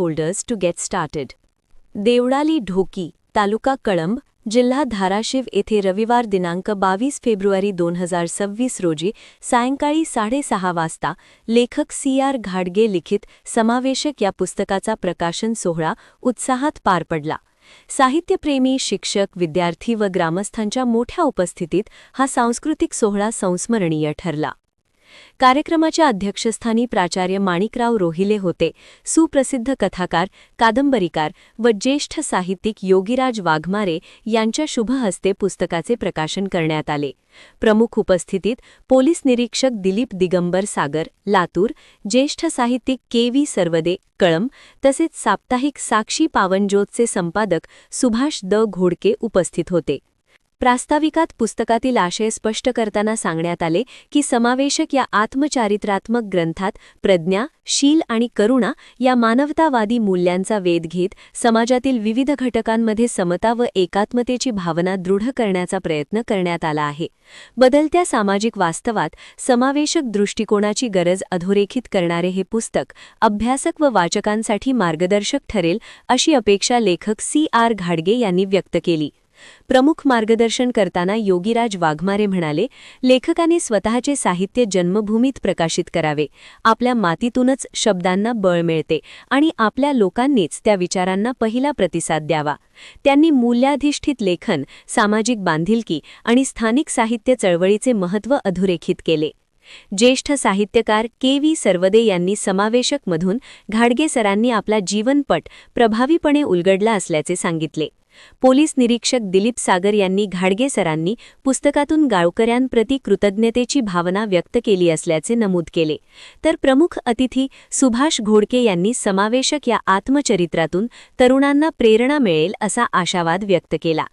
holders to get started. Deolali Dhoki, taluka Kalamb, जिल्हा धाराशिव येथे रविवार दिनांक 22 फेब्रुवारी 2026 रोजी सायंकाळी 6:30 वाजता लेखक CR घाडगे लिखित समावेशक या पुस्तकाचा प्रकाशन सोहळा उत्साहात पार पडला. साहित्यप्रेमी, शिक्षक, विद्यार्थी व ग्रामस्थांच्या मोठ्या उपस्थितीत हा सांस्कृतिक सोहळा संस्मरणीय ठरला. कार्यक्रमाच्या अध्यक्षस्थानी प्राचार्य माणिकराव रोहिले होते. सुप्रसिद्ध कथाकार, कादंबरीकार व ज्येष्ठ साहित्यिक योगीराज वाघमारे यांच्या शुभ हस्ते पुस्तकाचे प्रकाशन करण्यात आले. प्रमुख उपस्थितीत पोलीस निरीक्षक दिलीप दिगंबर सागर, लातूर, ज्येष्ठ साहित्यिक KV सरवदे, कळंब, तसेच साप्ताहिक साक्षी पावनज्योतचे संपादक सुभाष द घोडके उपस्थित होते. प्रास्ताविकात पुस्तकातील आशय स्पष्ट करताना सांगण्यात आले की समावेशक या आत्मचारित्रात्मक ग्रंथात प्रज्ञा, शील आणि करुणा या मानवतावादी मूल्यांचा वेध घेत समाजातील विविध घटकांमध्ये समता व एकात्मतेची भावना दृढ करण्याचा प्रयत्न करण्यात आला आहे. बदलत्या सामाजिक वास्तवात समावेशक दृष्टिकोनाची गरज अधोरेखित करणारे हे पुस्तक अभ्यासक व वाचकांसाठी मार्गदर्शक ठरेल अशी अपेक्षा लेखक CR घाडगे यांनी व्यक्त केली. प्रमुख मार्गदर्शन करताना योगीराज वाघमारे म्हणाले, लेखकाने स्वतःचे साहित्य जन्मभूमीत प्रकाशित करावे. आपल्या मातीतूनच शब्दांना बळ मिळते आणि आपल्या लोकांनीच त्या विचारांना पहिला प्रतिसाद द्यावा. त्यांनी मूल्याधिष्ठित लेखन, सामाजिक बांधिलकी आणि स्थानिक साहित्य चळवळीचे महत्त्व अधोरेखित केले. ज्येष्ठ साहित्यकार KV सरवदे यांनी समावेशकमधून घाडगे सरांनी आपला जीवनपट प्रभावीपणे उलगडला असल्याचे सांगितले. पोलीस निरीक्षक दिलीप सागर यांनी घाडगे सरांनी पुस्तकातून गावकऱ्यांप्रती कृतज्ञतेची भावना व्यक्त केली असल्याचे नमूद केले. तर प्रमुख अतिथी सुभाष घोडके यांनी समावेशक या आत्मचरित्रातून तरुणांना प्रेरणा मिळेल असा आशावाद व्यक्त केला.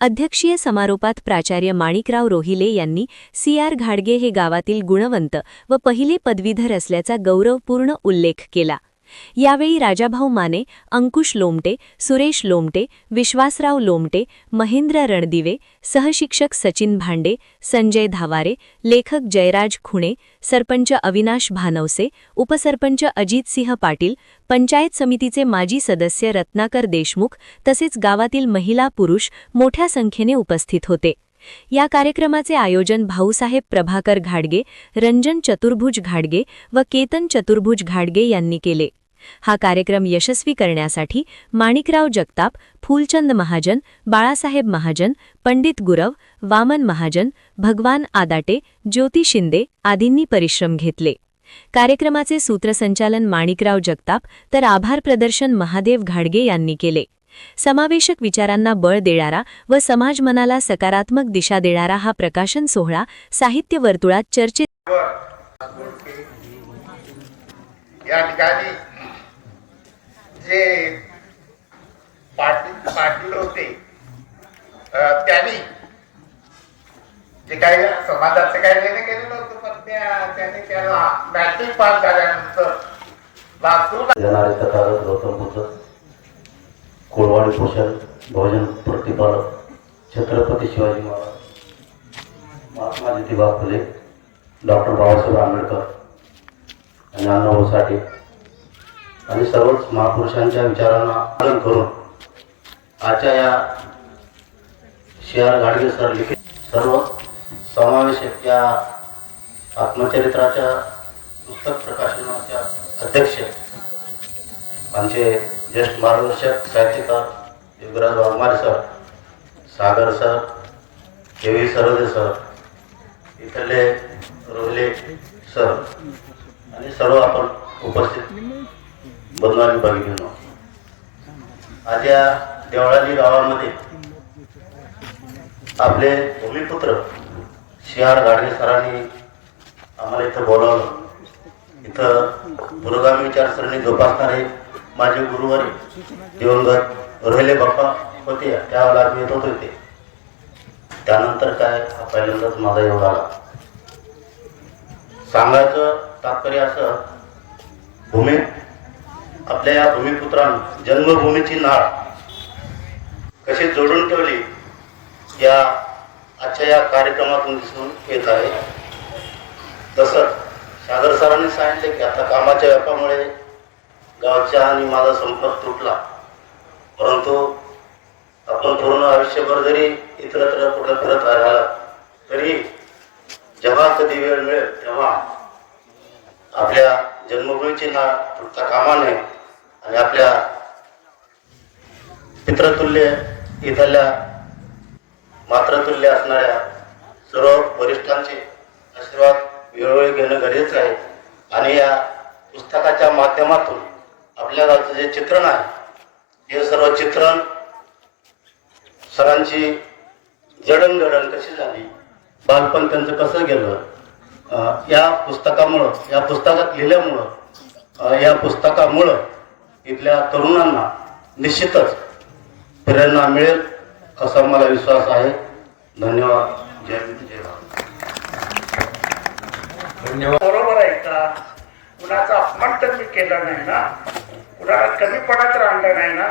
अध्यक्षीय समारोपात प्राचार्य माणिकराव रोहिले यांनी CR घाडगे हे गावातील गुणवंत व पहिले पदवीधर असल्याचा गौरवपूर्ण उल्लेख केला. यावेळी राजाभाऊ माने, अंकुश लोमटे, सुरेश लोमटे, विश्वासराव लोमटे, महेंद्र रणदिवे, सहशिक्षक सचिन भांडे, संजय धावारे, लेखक जयराज खुणे, सरपंच अविनाश भानवसे, उपसरपंच अजितसिंह पाटील, पंचायत समितीचे माजी सदस्य रत्नाकर देशमुख तसेच गावातील महिला पुरुष मोठ्या संख्येने उपस्थित होते. या कार्यक्रमाचे आयोजन भाऊसाहेब प्रभाकर घाडगे, रंजन चतुर्भुज घाडगे व केतन चतुर्भुज घाडगे यांनी केले. हा कार्यक्रम यशस्वी करण्यासाठी माणिकराव जगताप, फूलचंद महाजन, बाळासाहेब महाजन, पंडित गुरव, वामन महाजन, भगवान आदाटे, ज्योती शिंदे आदींनी परिश्रम घेतले. कार्यक्रमाचे सूत्रसंचालन माणिकराव जगताप तर आभार प्रदर्शन महादेव घाडगे यांनी केले. समावेशक विचारांना बळ देणारा व समाज मनाला सकारात्मक दिशा देणारा हा प्रकाशन सोहळा साहित्य वर्तुळात चर्चेत. या ठिकाणी जे पाटील होते त्यांनी जे काही समाजाचं काही निर्णय केलेलं होतं, पण त्याने त्याला मॅट्रिक पास झाल्यानंतर कोळवाडी पोषण भोजन प्रतिपादक छत्रपती शिवाजी महाराज, महात्मा ज्योतिबा फुले, डॉक्टर बाबासाहेब आंबेडकर आणि अण्णाभाऊ साठे आणि सर्वच महापुरुषांच्या विचारांना पालन करून आजच्या या CR घाडगे सर लिखित सर्व समावेशक या आत्मचरित्राच्या पुस्तक प्रकाशनाच्या अध्यक्ष आमचे ज्येष्ठ मार्गदर्शक साहित्यकार योगीराज वाघमारे सर, सागर सर, KV सरवदे सर, इथले रोहिले सर आणि सर्व आपण उपस्थित बंधू आणि भगिनींनो, आज या देवळाली गावामध्ये आपले भूमिपुत्र CR घाडगे सरांनी आम्हाला इथं बोलावलं. इथं पुरोगामी विचारसरणी जोपासणारे माझे गुरुवारी दिवंगत रोहिले बाप्पा होते, त्यावेळेला आम्ही येत होतो इथे. त्यानंतर काय हा पहिल्यांदाच माझा योग आला. सांगायचं तात्पर्य असं, आपल्या या भूमिपुत्रांनी जन्मभूमीची नाळ कशी जोडून ठेवली या आजच्या या कार्यक्रमातून दिसून येत आहे. तसंच सागर सरांनी सांगितले की आता कामाच्या व्यापामुळे गावच्या आणि माझा संपर्क तुटला. परंतु आपण पूर्ण आयुष्यभर जरी इतरत्र कुठं फिरत राहिला तरी जेव्हा कधी वेळ मिळेल तेव्हा आपल्या जन्मभूमीची ना तुटता कामा नये आणि आपल्या पितृतुल्य इथल्या मातृतुल्य असणाऱ्या सर्व वरिष्ठांचे आशीर्वाद वेळोवेळी घेणं गरजेचं आहे. आणि या पुस्तकाच्या माध्यमातून आपल्या गावचं जे चित्रण आहे हे सर्व चित्रण सरांची जडणघडण कशी झाली, बालपण त्यांचं कसं गेलं, या पुस्तकात लिहिल्यामुळं या पुस्तकामुळं इथल्या तरुणांना निश्चितच प्रेरणा मिळेल असा मला विश्वास आहे. धन्यवाद. जय हिंद, जय भारत. बरोबर आहे का? कुणाचा अपमान तर मी केला नाही ना, कुणाला कमीपणा तर आणला नाही ना,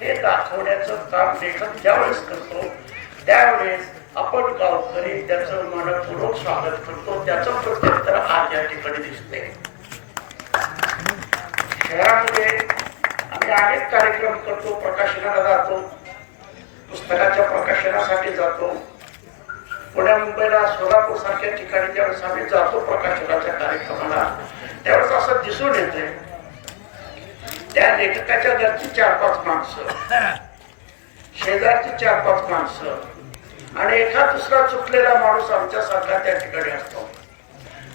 हे दाखवण्याचं काम लेखक ज्यावेळेस करतो त्यावेळेस आपण गावकरी त्याचं मनपूर्वक स्वागत करतो. त्याचं प्रत्युत्तर आज या ठिकाणी दिसते. शहरामध्ये आम्ही अनेक कार्यक्रम करतो, प्रकाशनाला जातो, पुस्तकाच्या प्रकाशनासाठी जातो. पुण्या मुंबईला सोलापूर सारख्या ठिकाणी ज्यावेळेस आम्ही जातो प्रकाशनाच्या कार्यक्रमाला त्यावेळेस असं दिसून येते त्या लेखकाच्या घरची 4-5 माणसं, शेजारची 4-5 माणसं आणि एखाद दुसरा चुकलेला माणूस आमच्यासारखा त्या ठिकाणी असतो.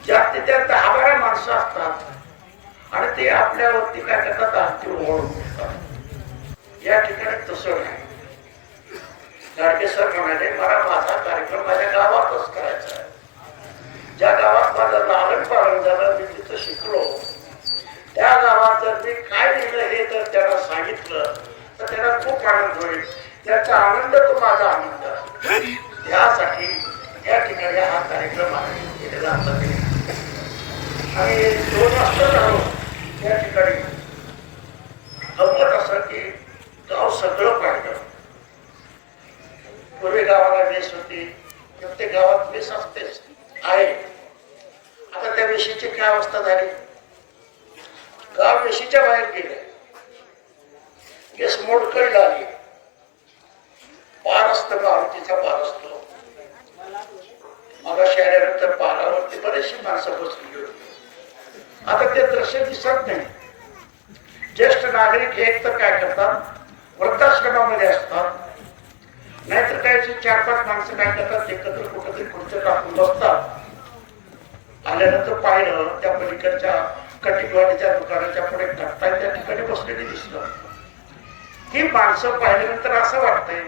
ज्यात त्या 10-12 माणसं असतात आणि ते आपल्यावरती काय करतात, आरती ओढतात. या ठिकाणी तसं नाही. गाडगे सर म्हणाले, मला माझा कार्यक्रम माझ्या गावातच करायचा आहे. ज्या गावात माझं लालन पालन झालं, मी तिथं शिकलो, त्या गावात जर मी काय लिहिलं हे जर त्यांना सांगितलं तर त्यांना खूप आनंद होईल. त्याचा आनंद तो माझा आनंद. यासाठी या ठिकाणी हा कार्यक्रम आयोजित केलेला असतात. आणि 2 वाजता राहून या ठिकाणी गंमत असं की गाव सगळं पाहिलं. पूर्वी गावाला मेस होती, प्रत्येक गावात मेस असतेच आहे. आता त्या वेशीची काय अवस्था झाली, गाव वेशीच्या बाहेर गेले, केस मोडकळी आली. पार असतं, मारुतीचा पार असतो. मग शहरानंतर पारावरती बरेचशी माणसं बसली होती. आता ते दृश्य दिसत नाही. ज्येष्ठ नागरिक एक तर काय करतात, वृद्धाश्रमामध्ये असतात, नाहीतर काय 4-5 माणसं काय करतात, एकत्र कुठंतरी खुर्च्या टाकून बसतात. आल्यानंतर पाहिलं त्या पलीकडच्या कटिकवाडीच्या दुकानाच्या पुढे कट्टाय त्या ठिकाणी बसलेली दिसलं. ही माणसं पाहिल्यानंतर असं वाटतंय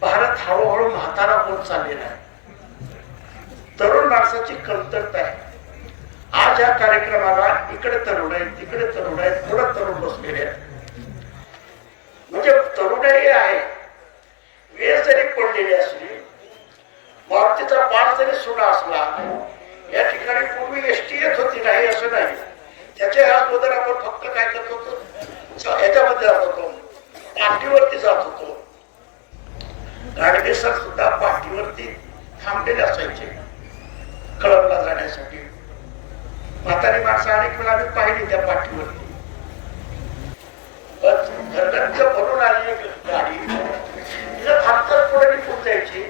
भारत हळूहळू म्हातारा होत चाललेला आहे. तरुण माणसाची कमतरता आहे. आज या कार्यक्रमाला इकडे तरुण आहेत, तिकडे तरुण आहेत, पुढे तरुण बसलेले आहेत. म्हणजे तरुणही आहे. वेळ जरी पडलेली असली, मारुतीचा पार जरी सुना असला, या ठिकाणी पूर्वी एसटी येत होती नाही असं नाही. त्याच्या अगोदर आपण फक्त काय करत होतो, याच्यामध्ये जात होतो, पाठीवरती जात होतो. गाडगे सर सुद्धा पाठीवरती थांबलेले असायचे कळमला जाण्यासाठी. म्हातारी माणसं अनेक वेळा आम्ही पाहिली त्या पाठीवरती. घरगंज भरून आली गाडी, तिला थांबतात पुढे निघून जायची.